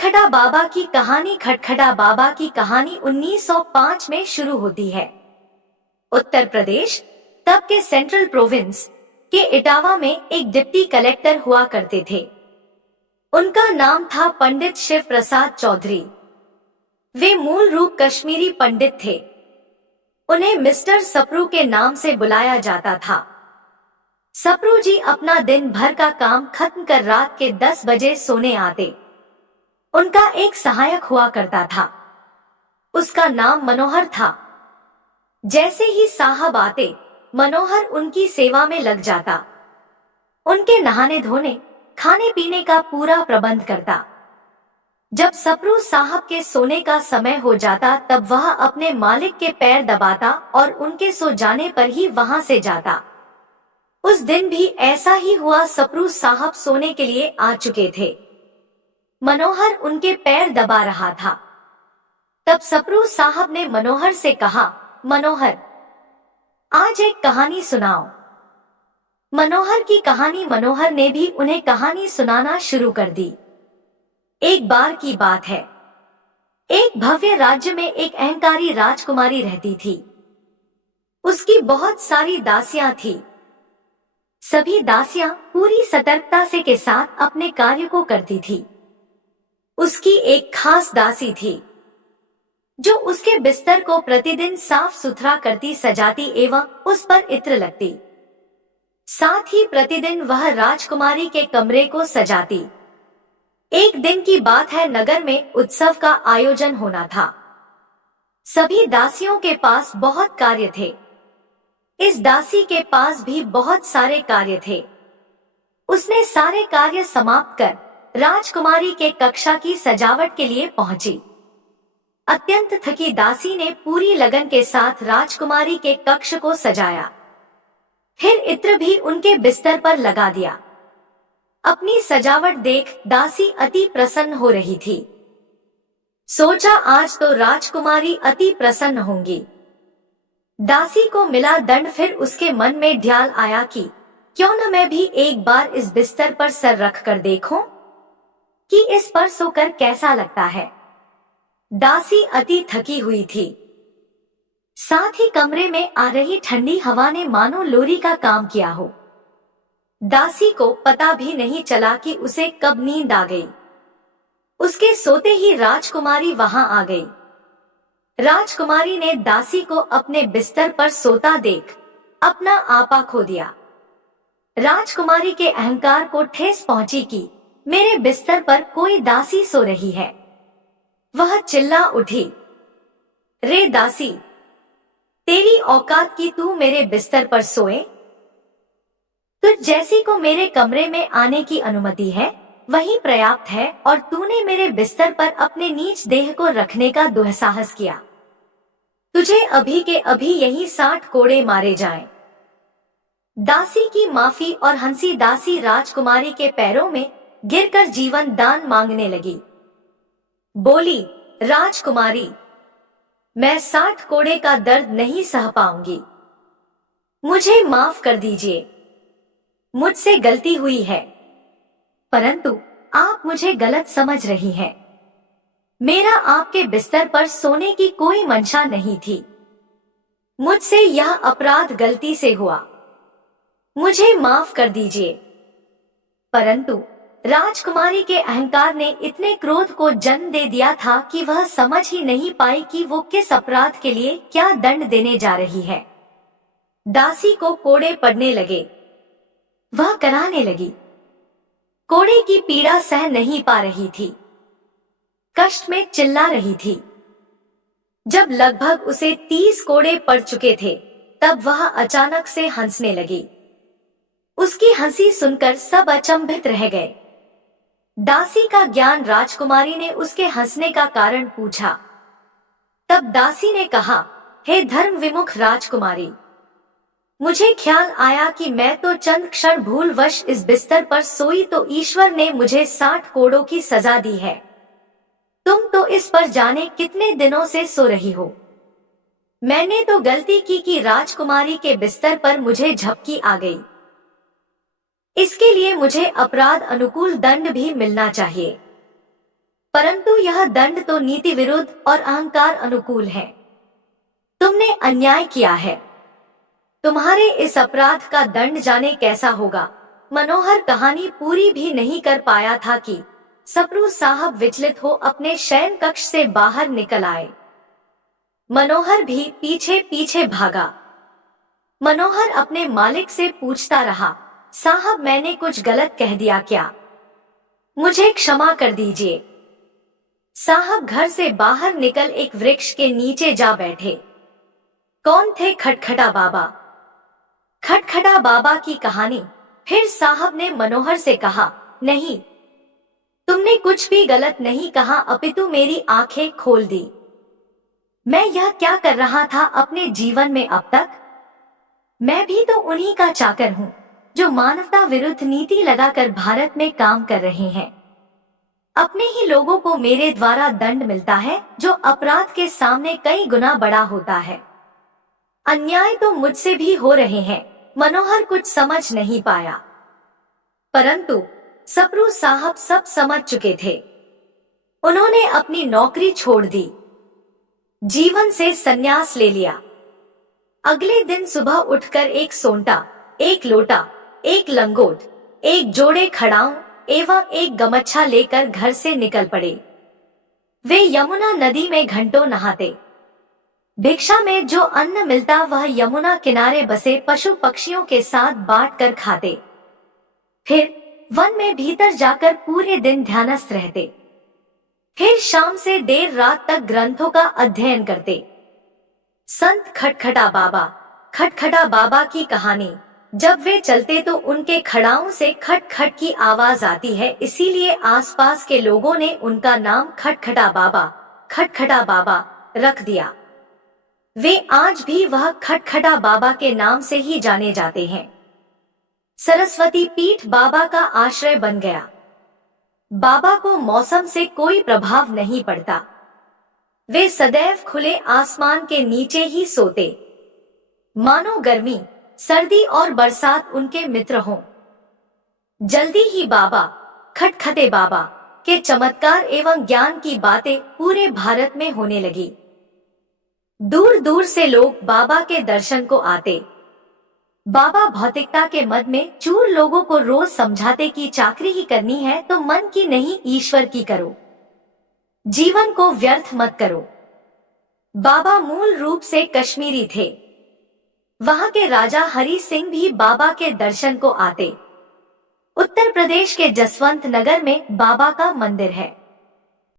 खटखटा बाबा की कहानी। खटखटा बाबा की कहानी 1905 में शुरू होती है। उत्तर प्रदेश, तब के सेंट्रल प्रोविंस के इटावा में एक डिप्टी कलेक्टर हुआ करते थे। उनका नाम था पंडित शिव प्रसाद चौधरी। वे मूल रूप कश्मीरी पंडित थे। उन्हें मिस्टर सप्रू के नाम से बुलाया जाता था। सप्रू जी अपना दिन भर का काम खत्म कर रात के 10 बजे सोने आते। उनका एक सहायक हुआ करता था। उसका नाम मनोहर था। जैसे ही साहब आते, मनोहर उनकी सेवा में लग जाता। उनके नहाने धोने, खाने पीने का पूरा प्रबंध करता। जब सप्रू साहब के सोने का समय हो जाता, तब वह अपने मालिक के पैर दबाता और उनके सो जाने पर ही वहां से जाता। उस दिन भी ऐसा ही हुआ। सप्रू साहब सोने के लिए आ चुके थे। मनोहर उनके पैर दबा रहा था। तब सप्रू साहब ने मनोहर से कहा, मनोहर, आज एक कहानी सुनाओ। मनोहर की कहानी। मनोहर ने भी उन्हें कहानी सुनाना शुरू कर दी। एक बार की बात है। एक भव्य राज्य में एक अहंकारी राजकुमारी रहती थी। उसकी बहुत सारी दासियां थी। सभी दासियां पूरी सतर्कता से के साथ अपने कार्य को करती थी। उसकी एक खास दासी थी जो उसके बिस्तर को प्रतिदिन साफ सुथरा करती, सजाती एवं उस पर इत्र लगती। साथ ही प्रतिदिन वह राजकुमारी के कमरे को सजाती। एक दिन की बात है, नगर में उत्सव का आयोजन होना था। सभी दासियों के पास बहुत कार्य थे। इस दासी के पास भी बहुत सारे कार्य थे। उसने सारे कार्य समाप्त कर राजकुमारी के कक्षा की सजावट के लिए पहुंची। अत्यंत थकी दासी ने पूरी लगन के साथ राजकुमारी के कक्ष को सजाया। फिर इत्र भी उनके बिस्तर पर लगा दिया। अपनी सजावट देख दासी अति प्रसन्न हो रही थी। सोचा आज तो राजकुमारी अति प्रसन्न होंगी। दासी को मिला दंड। फिर उसके मन में ख्याल आया कि क्यों न मैं भी एक बार इस बिस्तर पर सर रख कर देखूं कि इस पर सोकर कैसा लगता है। दासी अति थकी हुई थी। साथ ही कमरे में आ रही ठंडी हवा ने मानो लोरी का काम किया हो। दासी को पता भी नहीं चला कि उसे कब नींद आ गई। उसके सोते ही राजकुमारी वहां आ गई। राजकुमारी ने दासी को अपने बिस्तर पर सोता देख अपना आपा खो दिया। राजकुमारी के अहंकार को ठेस पहुंची कि मेरे बिस्तर पर कोई दासी सो रही है। वह चिल्ला उठी, रे दासी, तेरी औकात की तू मेरे बिस्तर पर सोए? तुझ जैसी को मेरे कमरे में आने की अनुमति है, वही पर्याप्त है, और तूने मेरे बिस्तर पर अपने नीच देह को रखने का दुस्साहस किया। तुझे अभी के अभी यही 60 कोड़े मारे जाएं। दासी की माफी और हंसी दासी राजकुमारी के पैरों में गिरकर जीवन दान मांगने लगी। बोली, राजकुमारी, मैं 60 कोड़े का दर्द नहीं सह पाऊंगी। मुझे माफ कर दीजिए। मुझसे गलती हुई है, परंतु आप मुझे गलत समझ रही हैं। मेरा आपके बिस्तर पर सोने की कोई मंशा नहीं थी। मुझसे यह अपराध गलती से हुआ। मुझे माफ कर दीजिए। परंतु राजकुमारी के अहंकार ने इतने क्रोध को जन्म दे दिया था कि वह समझ ही नहीं पाई कि वो किस अपराध के लिए क्या दंड देने जा रही है। दासी को कोड़े पड़ने लगे। वह कराहने लगी। कोड़े की पीड़ा सह नहीं पा रही थी। कष्ट में चिल्ला रही थी। जब लगभग उसे 30 कोड़े पड़ चुके थे, तब वह अचानक से हंसने लगी। उसकी हंसी सुनकर सब अचंभित रह गए। दासी का ज्ञान। राजकुमारी ने उसके हंसने का कारण पूछा। तब दासी ने कहा, हे धर्म विमुख राजकुमारी, मुझे ख्याल आया कि मैं तो चंद क्षण भूलवश इस बिस्तर पर सोई तो ईश्वर ने मुझे 60 कोड़ों की सजा दी है। तुम तो इस पर जाने कितने दिनों से सो रही हो। मैंने तो गलती की कि राजकुमारी के बिस्तर पर मुझे झपकी आ गई। इसके लिए मुझे अपराध अनुकूल दंड भी मिलना चाहिए। परंतु यह दंड तो नीति विरुद्ध और अहंकार अनुकूल है। तुमने अन्याय किया है। तुम्हारे इस अपराध का दंड जाने कैसा होगा। मनोहर कहानी पूरी भी नहीं कर पाया था कि सप्रू साहब विचलित हो अपने शयन कक्ष से बाहर निकल आए। मनोहर भी पीछे पीछे भागा। मनोहर अपने मालिक से पूछता रहा, साहब मैंने कुछ गलत कह दिया क्या? मुझे क्षमा कर दीजिए। साहब घर से बाहर निकल एक वृक्ष के नीचे जा बैठे। कौन थे खटखटा बाबा? खटखटा बाबा की कहानी। फिर साहब ने मनोहर से कहा, नहीं, तुमने कुछ भी गलत नहीं कहा, अपितु मेरी आंखें खोल दी। मैं यह क्या कर रहा था अपने जीवन में अब तक? मैं भी तो उन्हीं का चाकर हूँ जो मानवता विरुद्ध नीति लगाकर भारत में काम कर रहे हैं। अपने ही लोगों को मेरे द्वारा दंड मिलता है जो अपराध के सामने कई गुना बड़ा होता है। अन्याय तो मुझसे भी हो रहे हैं। मनोहर कुछ समझ नहीं पाया, परंतु सप्रू साहब सब समझ चुके थे। उन्होंने अपनी नौकरी छोड़ दी, जीवन से संन्यास ले लिया। अगले दिन सुबह उठकर एक सोंटा, एक लोटा, एक लंगोट, एक जोड़े खड़ाऊं एवं एक गमछा लेकर घर से निकल पड़े। वे यमुना नदी में घंटों नहाते। भिक्षा में जो अन्न मिलता वह यमुना किनारे बसे पशु पक्षियों के साथ बांटकर खाते। फिर वन में भीतर जाकर पूरे दिन ध्यानस्थ रहते। फिर शाम से देर रात तक ग्रंथों का अध्ययन करते। संत खटखटा बाबा की कहानी। जब वे चलते तो उनके खड़ाओं से खट खट की आवाज आती है, इसीलिए आसपास के लोगों ने उनका नाम खटखटा बाबा रख दिया। वे आज भी वह खटखटा बाबा के नाम से ही जाने जाते हैं। सरस्वती पीठ बाबा का आश्रय बन गया। बाबा को मौसम से कोई प्रभाव नहीं पड़ता। वे सदैव खुले आसमान के नीचे ही सोते, मानो गर्मी, सर्दी और बरसात उनके मित्र हों। जल्दी ही बाबा खटखटे बाबा के चमत्कार एवं ज्ञान की बातें पूरे भारत में होने लगी। दूर दूर से लोग बाबा के दर्शन को आते। बाबा भौतिकता के मद में चूर लोगों को रोज समझाते कि चाकरी ही करनी है तो मन की नहीं ईश्वर की करो, जीवन को व्यर्थ मत करो। बाबा मूल रूप से कश्मीरी थे। वहां के राजा हरि सिंह भी बाबा के दर्शन को आते। उत्तर प्रदेश के जसवंत नगर में बाबा का मंदिर है।